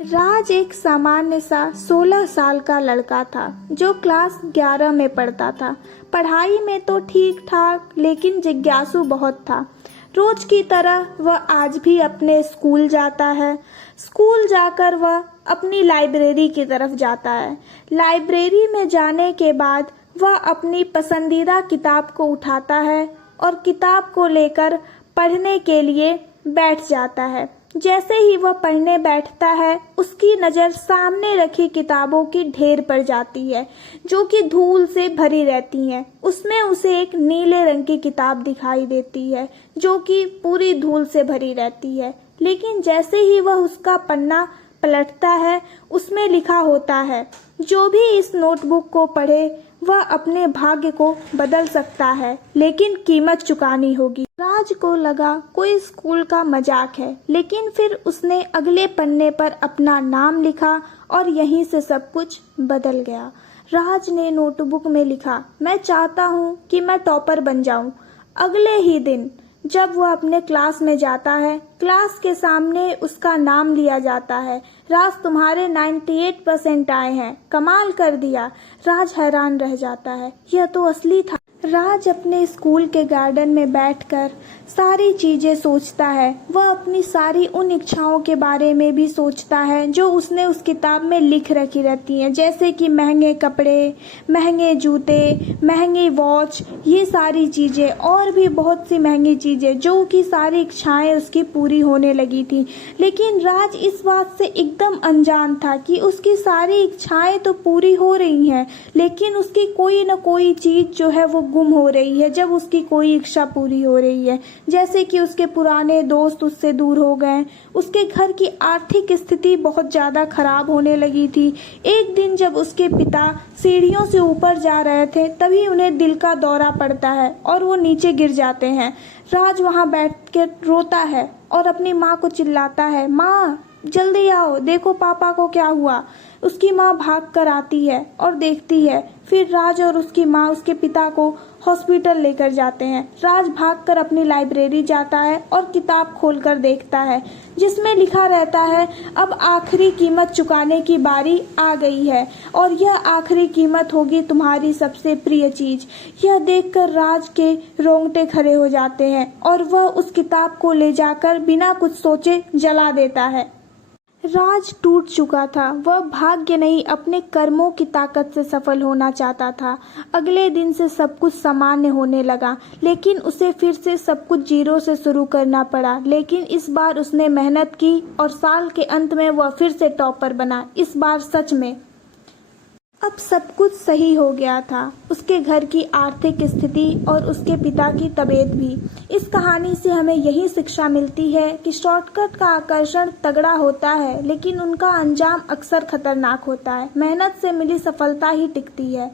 राज एक सामान्य सा 16 साल का लड़का था जो क्लास 11 में पढ़ता था। पढ़ाई में तो ठीक ठाक, लेकिन जिज्ञासु बहुत था। रोज की तरह वह आज भी अपने स्कूल जाता है। स्कूल जाकर वह अपनी लाइब्रेरी की तरफ जाता है। लाइब्रेरी में जाने के बाद वह अपनी पसंदीदा किताब को उठाता है और किताब को लेकर पढ़ने के लिए बैठ जाता है। जैसे ही वह पढ़ने बैठता है, उसकी नज़र सामने रखी किताबों की ढेर पर जाती है जो कि धूल से भरी रहती हैं। उसमें उसे एक नीले रंग की किताब दिखाई देती है जो कि पूरी धूल से भरी रहती है। लेकिन जैसे ही वह उसका पन्ना पलटता है, उसमें लिखा होता है, जो भी इस नोटबुक को पढ़े वह अपने भाग्य को बदल सकता है, लेकिन कीमत चुकानी होगी। राज को लगा कोई स्कूल का मजाक है, लेकिन फिर उसने अगले पन्ने पर अपना नाम लिखा और यहीं से सब कुछ बदल गया। राज ने नोटबुक में लिखा, मैं चाहता हूँ कि मैं टॉपर बन जाऊँ। अगले ही दिन जब वह अपने क्लास में जाता है, क्लास के सामने उसका नाम लिया जाता है। राज, तुम्हारे 98% आए हैं, कमाल कर दिया। राज हैरान रह जाता है, यह तो असली था। राज अपने स्कूल के गार्डन में बैठकर सारी चीज़ें सोचता है। वह अपनी सारी उन इच्छाओं के बारे में भी सोचता है जो उसने उस किताब में लिख रखी रहती हैं, जैसे कि महंगे कपड़े, महंगे जूते, महंगी वॉच, ये सारी चीज़ें और भी बहुत सी महंगी चीज़ें, जो कि सारी इच्छाएं उसकी पूरी होने लगी थी। लेकिन राज इस बात से एकदम अनजान था कि उसकी सारी इच्छाएं तो पूरी हो रही हैं, लेकिन उसकी कोई न कोई चीज़ जो है वो गुम हो रही है जब उसकी कोई इच्छा पूरी हो रही है। जैसे कि उसके पुराने दोस्त उससे दूर हो गए, उसके घर की आर्थिक स्थिति बहुत ज़्यादा खराब होने लगी थी। एक दिन जब उसके पिता सीढ़ियों से ऊपर जा रहे थे, तभी उन्हें दिल का दौरा पड़ता है और वो नीचे गिर जाते हैं। राज वहाँ बैठ के रोता है और अपनी माँ को चिल्लाता है, माँ जल्दी आओ, देखो पापा को क्या हुआ। उसकी माँ भाग कर आती है और देखती है। फिर राज और उसकी माँ उसके पिता को हॉस्पिटल लेकर जाते हैं। राज भागकर अपनी लाइब्रेरी जाता है और किताब खोलकर देखता है जिसमें लिखा रहता है, अब आखिरी कीमत चुकाने की बारी आ गई है और यह आखिरी कीमत होगी तुम्हारी सबसे प्रिय चीज। यह देखकर राज के रोंगटे खड़े हो जाते हैं और वह उस किताब को ले जाकर बिना कुछ सोचे जला देता है। राज टूट चुका था। वह भाग्य नहीं, अपने कर्मों की ताकत से सफल होना चाहता था। अगले दिन से सब कुछ सामान्य होने लगा, लेकिन उसे फिर से सब कुछ जीरो से शुरू करना पड़ा। लेकिन इस बार उसने मेहनत की और साल के अंत में वह फिर से टॉपर बना, इस बार सच में। अब सब कुछ सही हो गया था, उसके घर की आर्थिक स्थिति और उसके पिता की तबीयत भी। इस कहानी से हमें यही शिक्षा मिलती है कि शॉर्टकट का आकर्षण तगड़ा होता है, लेकिन उनका अंजाम अक्सर खतरनाक होता है। मेहनत से मिली सफलता ही टिकती है।